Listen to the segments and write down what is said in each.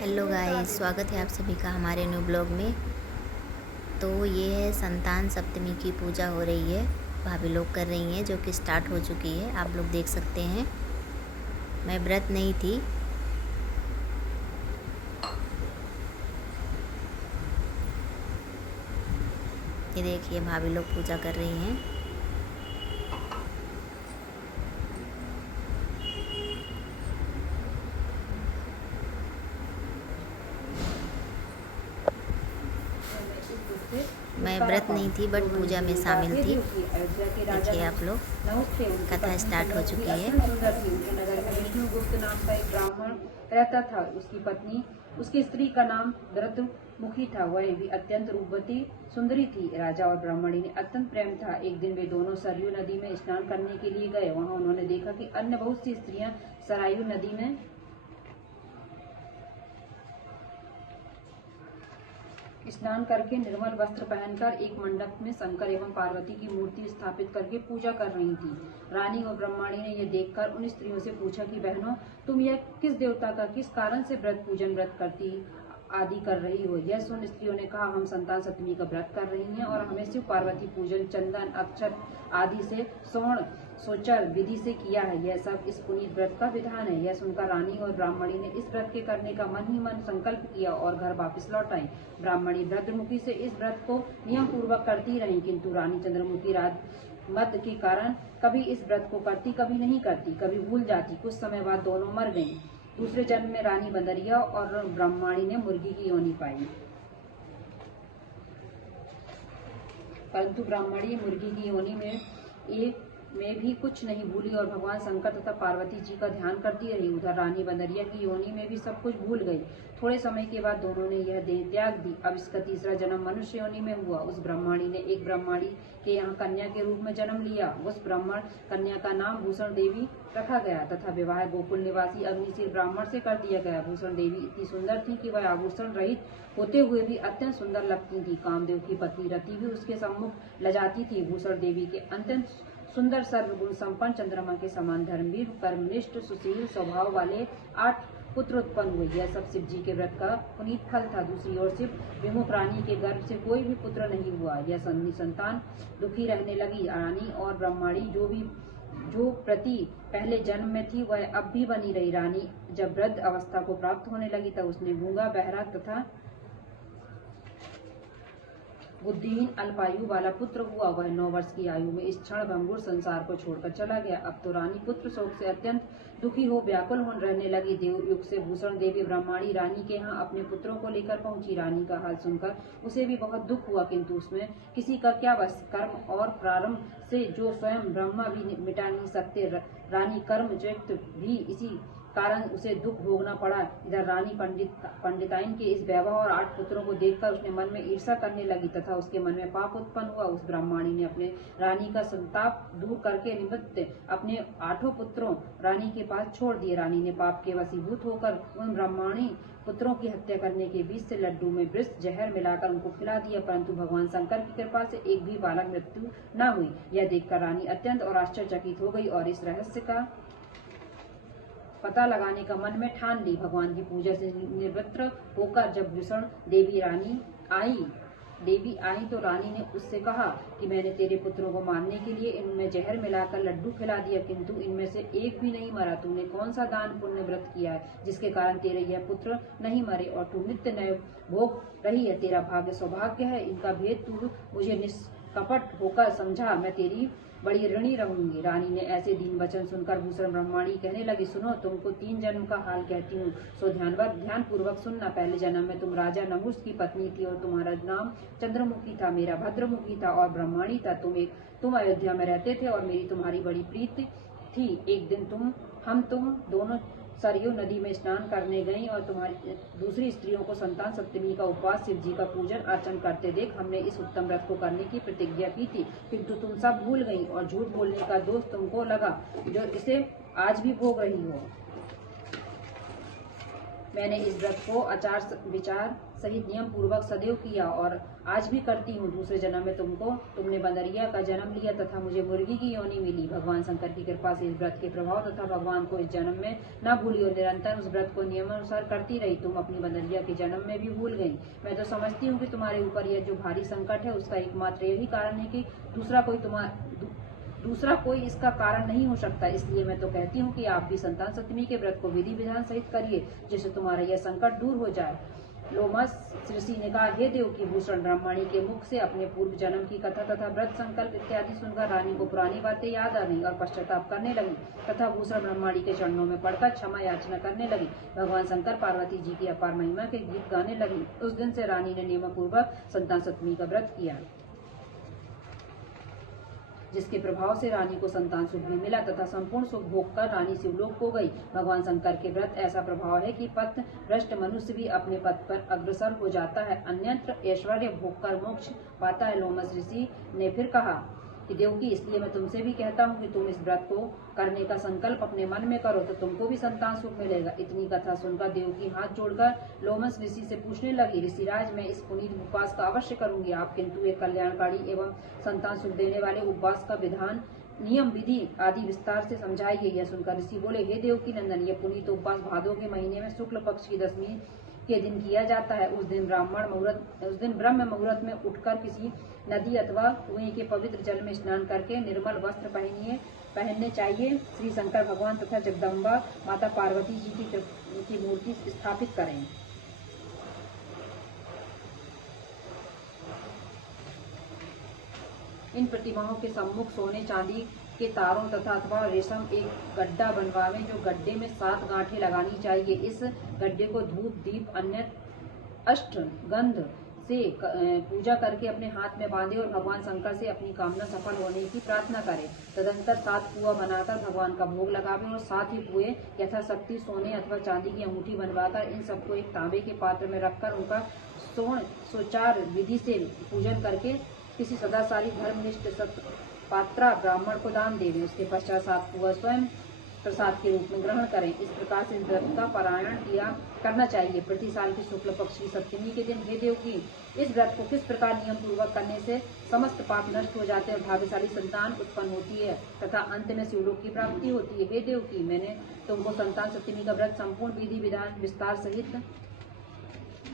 Hello guys, स्वागत है आप सभी का हमारे न्यू ब्लॉग में। तो ये है संतान सप्तमी की पूजा हो रही है, भाभी लोग कर रही हैं, जो कि स्टार्ट हो चुकी है। आप लोग देख सकते हैं। मैं व्रत नहीं थी। ये देखिए भाभी लोग पूजा कर रही हैं। मैं व्रत नहीं थी बट पूजा में शामिल थी। देखिए आप लोग, कथा स्टार्ट हो चुकी है। उनके नगर में विष्णुगुप्त नाम का एक ब्राह्मण रहता था। उसकी पत्नी, उसकी स्त्री का नाम द्रतमुखी था। वह भी अत्यंत रूपवती सुंदरी थी। राजा और ब्राह्मणी ने अत्यंत प्रेम था। एक दिन वे दोनों सरयू नदी में स्नान करने के लिए गए। वहां उन्होंने देखा कि अन्य बहुत सी स्त्रियां सरयू नदी में स्नान करके निर्मल वस्त्र पहनकर एक मंडप में शंकर एवं पार्वती की मूर्ति स्थापित करके पूजा कर रही थी। रानी और ब्रह्माणी ने यह देखकर उन स्त्रियों से पूछा कि बहनों, तुम यह किस देवता का किस कारण से व्रत करती आदि कर रही हो। यह सुन स्त्रियों ने कहा, हम संतान सप्तमी का व्रत कर रही हैं और हमें शिव पार्वती पूजन चंदन अक्षत आदि से स्वर्ण सोचर विधि से किया है। यह सब इस पुनीत व्रत का विधान है। यह सुनकर रानी और ब्राह्मणी ने इस व्रत के करने का मन ही मन संकल्प किया और घर वापस लौट आई। ब्राह्मणी भद्रमुखी से इस व्रत को नियम पूर्वक करती रही, किंतु रानी चंद्रमुखी मद के कारण कभी इस व्रत को करती, कभी नहीं करती, कभी भूल जाती। कुछ समय बाद दोनों मर गईं। दूसरे जन्म में रानी बंदरिया और ब्रह्माणी ने मुर्गी की योनि पाई, परंतु ब्राह्मणी मुर्गी की योनि में भी कुछ नहीं भूली और भगवान शंकर तथा पार्वती जी का ध्यान करती रही। उधर रानी बंदरिया की योनि में भी सब कुछ भूल गई। थोड़े समय के बाद दोनों ने यह देह त्याग दी। अब इसका तीसरा जन्म मनुष्य योनि में हुआ। उस ब्रह्माणी ने एक ब्राह्मणी के यहाँ कन्या के रूप में जन्म लिया। उस ब्राह्मण कन्या का नाम भूषण देवी रखा गया तथा विवाह गोकुल निवासी अग्निशील ब्राह्मण से कर दिया गया। भूषण देवी इतनी सुंदर थी कि वह आभूषण रहित होते हुए भी अत्यंत सुंदर लगती थी। कामदेव की पत्नी रति भी उसके सम्मुख लजाती थी। भूषण देवी के अत्यंत सुंदर सर्वगुण संपन्न चंद्रमा के समान धर्मवीर कर्मनिष्ठ सुशील स्वभाव वाले 8 पुत्र उत्पन्न हुए। यह सब शिव जी के व्रत का पुनीत फल था। दूसरी ओर शिव विमुख रानी के गर्भ से कोई भी पुत्र नहीं हुआ। यह संतान दुखी रहने लगी। रानी और ब्रह्माणी जो प्रति पहले जन्म में थी वह अब भी बनी रही। रानी जब वृद्ध अवस्था को प्राप्त होने लगी तब उसने गूंगा, बहरा तथा बुद्धिहीन अल्पायु वाला पुत्र हुआ। वह 9 वर्ष की आयु में इस क्षण भंगुर संसार को छोड़कर चला गया। अब तो रानी पुत्र शोक से अत्यंत दुखी हो व्याकुल हो रहने लगी। देवयुग से भूषण देवी ब्रह्माणी रानी के यहाँ अपने पुत्रों को लेकर पहुंची। रानी का हाल सुनकर उसे भी बहुत दुख हुआ, किंतु उसमें किसी का क्या बस। कर्म और प्रारंभ से जो स्वयं ब्रह्मा भी मिटा नहीं सकते, रानी कर्म चरित्र भी इसी कारण उसे दुख भोगना पड़ा। इधर रानी पंडिताइन के इस वैभव और 8 पुत्रों को देखकर उसने मन में ईर्षा करने लगी तथा उसके मन में पाप उत्पन्न हुआ। उस ब्राह्मणी ने अपने रानी का संताप दूर करके निमित्त अपने 8 पुत्रों रानी के पास छोड़ दिए। रानी ने पाप के वशीभूत होकर उन ब्राह्मणी पुत्रों की हत्या करने के बीच से लड्डू में विष जहर मिलाकर उनको खिला दिया, परंतु भगवान शंकर की कृपा से एक भी बालक मृत्यु न हुई। यह देखकर रानी अत्यंत और आश्चर्यचकित हो गई और इस रहस्य का पता लगाने का मन में ठान ली। भगवान की पूजा से निवृत्त होकर जब भूषण देवी आई तो रानी ने उससे कहा कि मैंने तेरे पुत्रों को मारने के लिए इनमें जहर मिलाकर लड्डू खिला दिया, किंतु इनमें से एक भी नहीं मरा। तूने कौन सा दान पुण्य व्रत किया है जिसके कारण तेरे यह पुत्र नहीं मरे और तू नित्य नए भोग रही है। तेरा भाग्य सौभाग्य है। इनका भेद तू मुझे निष्कपट होकर समझा, मैं तेरी बड़ी ऋणी रहूंगी। रानी ने ऐसे दीन वचन सुनकर भूषण ब्रह्माणी कहने लगी, सुनो, तुमको 3 जन्म का हाल कहती हूँ, सो ध्यान पूर्वक सुनना। पहले जन्म में तुम राजा नहुष की पत्नी थी और तुम्हारा नाम चंद्रमुखी था, मेरा भद्रमुखी था और ब्रह्माणी था। तुम अयोध्या में रहते थे और मेरी तुम्हारी बड़ी प्रीति थी। एक दिन तुम दोनों सरयू नदी में स्नान करने गईं और तुम्हारी दूसरी स्त्रियों को संतान सप्तमी का उपवास शिव जी का पूजन अर्चन करते देख हमने इस उत्तम व्रत को करने की प्रतिज्ञा की थी, किंतु तुम सब भूल गईं और झूठ बोलने का दोष तुमको लगा, जो इसे आज भी भोग रही हो। मैंने इस व्रत को आचार विचार सहित नियम पूर्वक सदैव किया और आज भी करती हूँ। दूसरे जन्म में तुमने बंदरिया का जन्म लिया तथा मुझे मुर्गी की योनि मिली। भगवान शंकर की कृपा से इस व्रत के प्रभाव तथा भगवान को इस जन्म में न भूली और निरंतर उस व्रत को नियमानुसार करती रही। तुम अपनी बंदरिया के जन्म में भी भूल गई। मैं तो समझती हूँ कि तुम्हारे ऊपर यह जो भारी संकट है उसका एकमात्र यही कारण है कि दूसरा कोई इसका कारण नहीं हो सकता। इसलिए मैं तो कहती हूँ कि आप भी संतान सप्तमी के व्रत को विधि विधान सहित करिए, जिससे तुम्हारा यह संकट दूर हो जाए। लोमस ऋषि ने कहा, हे देव की भूषण, ब्राह्मणी के मुख से अपने पूर्व जन्म की कथा तथा व्रत संकल्प इत्यादि सुनकर रानी को पुरानी बातें याद आ गई और पश्चाताप करने लगी तथा भूषण ब्राह्मणी के चरणों में पड़कर क्षमा याचना करने लगी। भगवान शंकर पार्वती जी की अपार महिमा के गीत गाने लगी। उस दिन से रानी ने नियमपूर्वक संतान सप्तमी का व्रत किया, जिसके प्रभाव से रानी को संतान सुख भी मिला तथा संपूर्ण सुख भोग कर रानी शिवलोक को गई। भगवान शंकर के व्रत ऐसा प्रभाव है कि पथ भ्रष्ट मनुष्य भी अपने पथ पर अग्रसर हो जाता है, अन्यत्र ऐश्वर्य भोग कर मोक्ष पाता है। लोमस ऋषि ने फिर कहा कि देवकी, इसलिए मैं तुमसे भी कहता हूँ कि तुम इस व्रत को करने का संकल्प अपने मन में करो तो तुमको भी संतान सुख मिलेगा। इतनी कथा सुनकर देवकी हाथ जोड़कर लोमस ऋषि से पूछने लगी, ऋषिराज, मैं इस पुनीत उपवास का अवश्य करूंगी। आप किंतु एक कल्याणकारी एवं संतान सुख देने वाले उपवास का विधान, नियम, विधि आदि विस्तार से समझाइए। यह सुनकर ऋषि बोले, हे देवकी नंदन, यह पुनीत उपवास भादों के महीने में शुक्ल पक्ष की दशमी के दिन किया जाता है। उस दिन ब्रह्म मुहूर्त में उठकर किसी नदी अथवा कुएं के पवित्र जल में स्नान करके निर्मल वस्त्र पहनने चाहिए। श्री शंकर भगवान तथा जगदम्बा माता पार्वती जी की मूर्ति स्थापित करें। इन प्रतिमाओं के सम्मुख सोने चांदी के तारों तथा अथवा रेशम एक गड्ढा बनवावें, जो गड्ढे में 7 गांठें लगानी चाहिए। इस गड्ढे को धूप दीप अन्य अष्टगंध से पूजा करके अपने हाथ में बांधे और भगवान शंकर से अपनी कामना सफल होने की प्रार्थना करें। तदंतर 7 कुआं बनाकर भगवान का भोग लगावे और 7 ही कुएं यथाशक्ति सोने अथवा चांदी की अंगूठी बनवाकर इन सबको एक तांबे के पात्र में रखकर उनका सोचार विधि से पूजन करके किसी सदाचारी धर्मनिष्ठ पात्रा ब्राह्मण को दान देवे। उसके पश्चात 7 कुआं स्वयं प्रसाद के रूप में ग्रहण करें। इस प्रकार से व्रत का पारायण करना चाहिए प्रति साल की शुक्ल पक्ष की सप्तमी के दिन। हे देवकी, इस व्रत को किस प्रकार नियम पूर्वक करने से समस्त पाप नष्ट हो जाते हैं और भाग्यशाली संतान उत्पन्न होती है तथा अंत में शिवलोक की प्राप्ति होती है। हे देवकी, मैंने तुमको संतान सप्तमी का व्रत संपूर्ण विधि विधान विस्तार सहित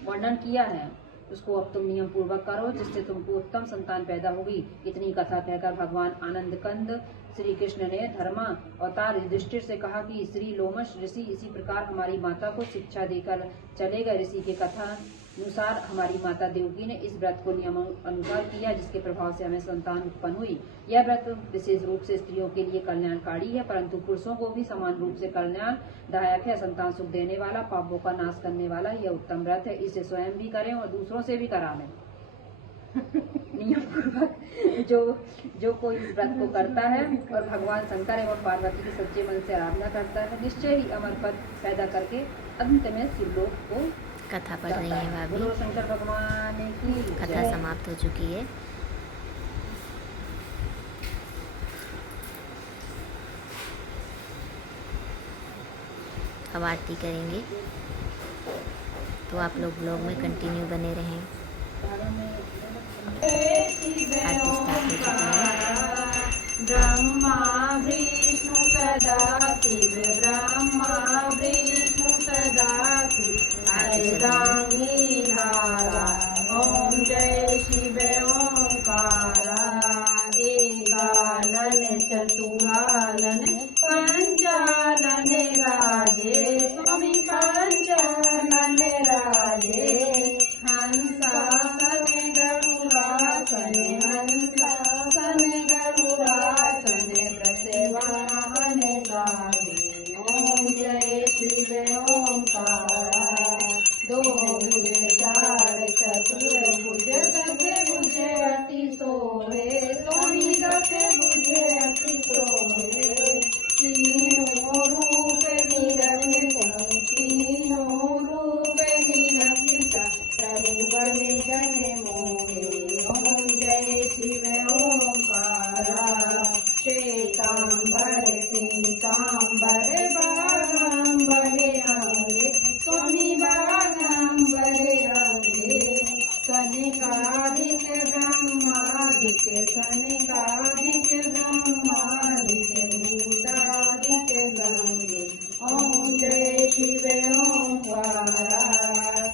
वर्णन किया है, उसको अब तुम नियम पूर्वक करो, जिससे तुमको उत्तम संतान पैदा होगी। इतनी कथा कहकर भगवान आनंद कंद श्री कृष्ण ने धर्मा अवतार युधिष्ठिर से कहा कि श्री लोमश ऋषि इसी प्रकार हमारी माता को शिक्षा देकर चले गए। ऋषि की कथा अनुसार हमारी माता देवकी ने इस व्रत को नियम अनुसार किया, जिसके प्रभाव से हमें संतान उत्पन्न हुई। यह व्रत विशेष रूप से स्त्रियों के लिए कल्याणकारी है, परंतु पुरुषों को भी समान रूप से कल्याणदायक है। संतान सुख देने वाला, पापों का नाश करने वाला यह उत्तम व्रत है। इसे स्वयं भी करें और दूसरों से भी करा लें। नियम पूर्वक जो कोई इस व्रत को करता है और भगवान शंकर एवं पार्वती के सच्चे मन से आराधना करता है, निश्चय ही अमर पद पैदा करके अंत में शिवलोक को कथा पढ़ रही है भाभी। बोलो शंकर भगवान की कथा समाप्त हो चुकी है। अब आरती करेंगे, तो आप लोग ब्लॉग में कंटिन्यू बने रहें। आरती स्टार्ट हो चुकी है। ब्रह्मा विष्णु सदा शिव, ब्रह्मा विष्णु सदा शिव, अर्धांगी धारा, ओम जय शिव ओंकारा, एकानन चतुरानन पंचानन राजे, स्वामी पंचानन राजे, हंसासन गरुड़ासन, हंसासन गरुड़ासन, प्रसेवाहन साजे, ओम जय शिव ओंकारा। दो सनकादिक ब्रह्मादिक भूतादिक गंगे ओम जय शिव ओंकारा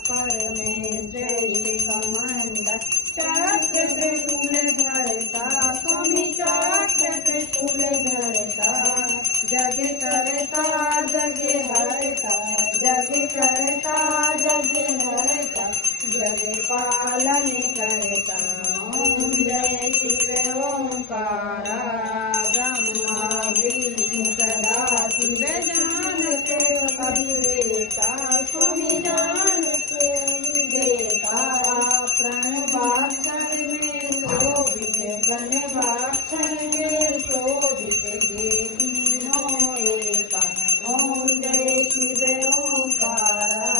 परमेश्वरी कमंडल चक्र त्रिशूल धरता स्वामी चक्र त्रिशूल धरता जग करता जग हरता जग करता जग हरता जग पालन करता ओम जय शिव ओंकारा ब्रह्मा विष्णु सदा शिव जानते अभिवेता स्वामी जानते विवेका प्रणवाक्षर में शोभित प्रणवाक्षर में शोभित ये तीनों एका ओम जय शिव ओंकारा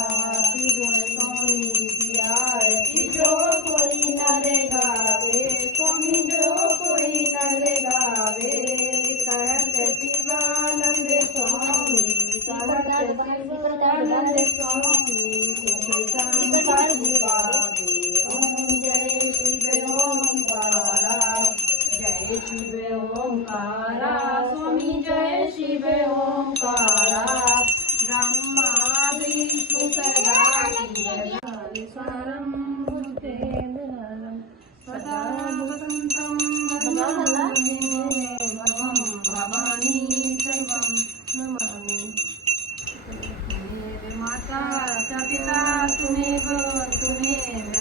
गुण स्वामी की आरती जो कोई नर गावे स्वामी जो कोई नर गावे करत शिवानंद स्वामी करत शिवानंद स्वामी सुख संसार गावे ओम जय शिव ओंकारा जय शिव ओंकारा स्वामी जय शिव ओंकारा ब्रह्मा विष्णु सदा शिवसारं भूतेन्द्रं सदा वसन्तं भवानी सर्वं नमामि तुम्हें माता पिता तुम्हें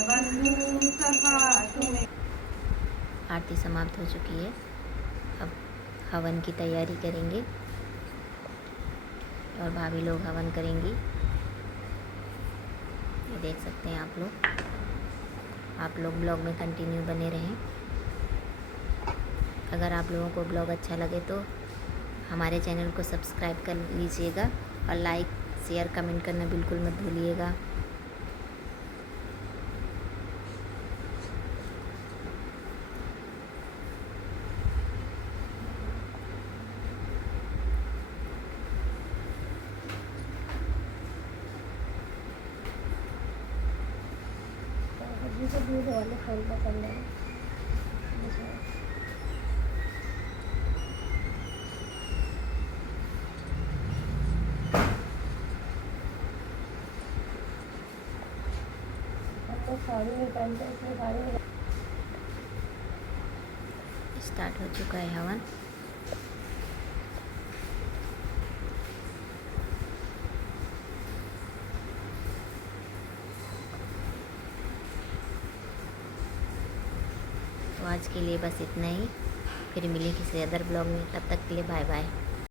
बंधु सखा तुम्हें। आरती समाप्त हो चुकी है। अब हवन की तैयारी करेंगे और भाभी लोग हवन करेंगी। ये देख सकते हैं आप लोग ब्लॉग में कंटिन्यू बने रहें। अगर आप लोगों को ब्लॉग अच्छा लगे तो हमारे चैनल को सब्सक्राइब कर लीजिएगा और लाइक शेयर कमेंट करना बिल्कुल मत भूलिएगा। दूध वाले फल का करना है। तो साड़ी में पहनते हैं, इसमें साड़ी में स्टार्ट हो चुका है हवन। तो आज के लिए बस इतना ही। फिर मिलें किसी अदर ब्लॉग में। तब तक के लिए बाय बाय।